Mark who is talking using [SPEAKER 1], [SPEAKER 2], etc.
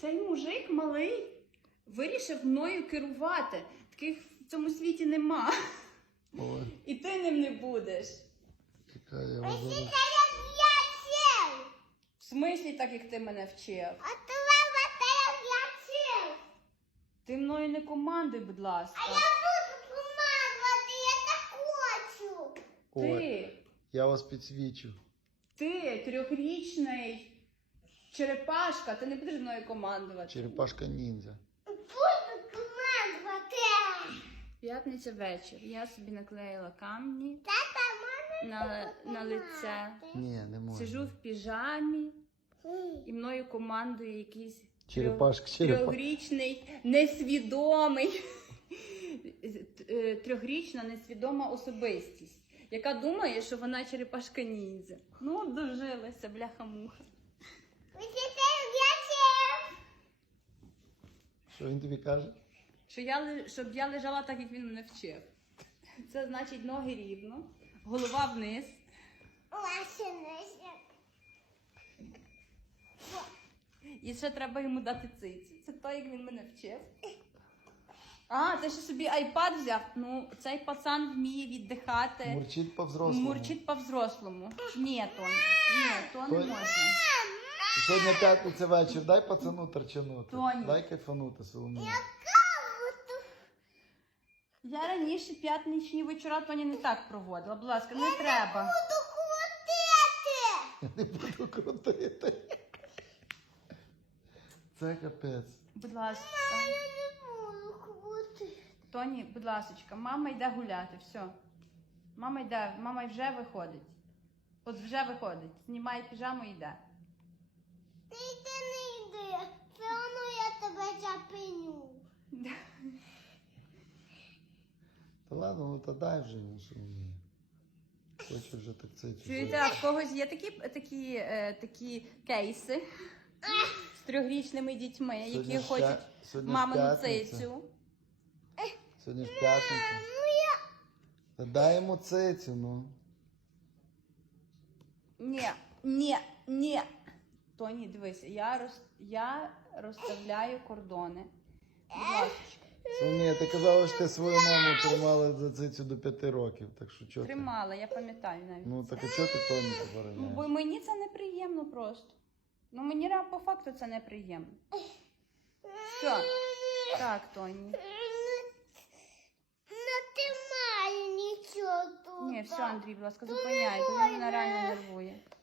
[SPEAKER 1] Цей мужик малий вирішив мною керувати. Таких в цьому світі нема. Ой. І ти ним не будеш.
[SPEAKER 2] Ой, я буду...
[SPEAKER 1] В смислі так, як ти мене вчив? А
[SPEAKER 2] то я вчив.
[SPEAKER 1] Ти мною не командуй, будь ласка.
[SPEAKER 2] А я буду командувати, я так хочу.
[SPEAKER 3] Ой, ти я вас підсвічу.
[SPEAKER 1] Ти трьохрічний. Черепашка, ти не будеш мною командувати.
[SPEAKER 3] Черепашка ніндзя
[SPEAKER 2] Буду командувати.
[SPEAKER 1] П'ятниця вечір. Я собі наклеїла камні Тата, не на на лице.
[SPEAKER 3] Ні, не можна.
[SPEAKER 1] Сижу в піжамі і мною командує якийсь трьохрічний несвідомий. Трьохрічна несвідома особистість, яка думає, що вона черепашка ніндзя. Ну, дожилася, бляха муха.
[SPEAKER 3] Що він тобі каже?
[SPEAKER 1] Що я, щоб я лежала так, як він мене вчив. Це значить ноги рівно, голова вниз. І ще треба йому дати циці, це той, як він мене вчив. А, це ще собі айпад взяв. Цей пацан вміє віддихати.
[SPEAKER 3] Мурчить по взрослому.
[SPEAKER 1] Мурчить по-взрослому. Ні, то не може.
[SPEAKER 3] Сьогодні п'ятниця вечір дай пацану торчанути, дай Соломи.
[SPEAKER 1] Я раніше п'ятничні вечора Тоні не так проводила. Будь ласка, не треба.
[SPEAKER 3] Я Не буду крутити. не буду крутити. Це капець.
[SPEAKER 1] Будь ласка,
[SPEAKER 2] я не буду крутити.
[SPEAKER 1] Тоні, будь ласка, мама йде гуляти, все. Мама йде, мама вже виходить. От вже виходить, знімає піжаму і йде.
[SPEAKER 2] Ти йди не йди, все одно я тебе чапиню.
[SPEAKER 3] Та ладно, ну то дай вже йому сумні. Хочу вже так це
[SPEAKER 1] Чуєте, в когось є такі, такі, такі кейси з трьохрічними дітьми, які хочуть мамину цицю.
[SPEAKER 3] Сьогодні ж п'ятниця. Ну я... Та дай йому цицю, ну.
[SPEAKER 1] Ні, ні, ні. Тоні, дивись, я роз, я розставляю кордони.
[SPEAKER 3] Соня, Ти казала, що ти свою маму тримала за цицю до п'яти років. так що чого
[SPEAKER 1] Тримала, ти? я пам'ятаю навіть.
[SPEAKER 3] Ну, Ну, так а ти Бо чого Тоні забороняєш?
[SPEAKER 1] Ну, мені це неприємно просто. Ну, Мені по факту це неприємно. Що? Так, Тоні.
[SPEAKER 2] Не, нічого тут.
[SPEAKER 1] Ні, туда. все, Андрій, будь ласка, зупиняйте. бо вона реально нервує.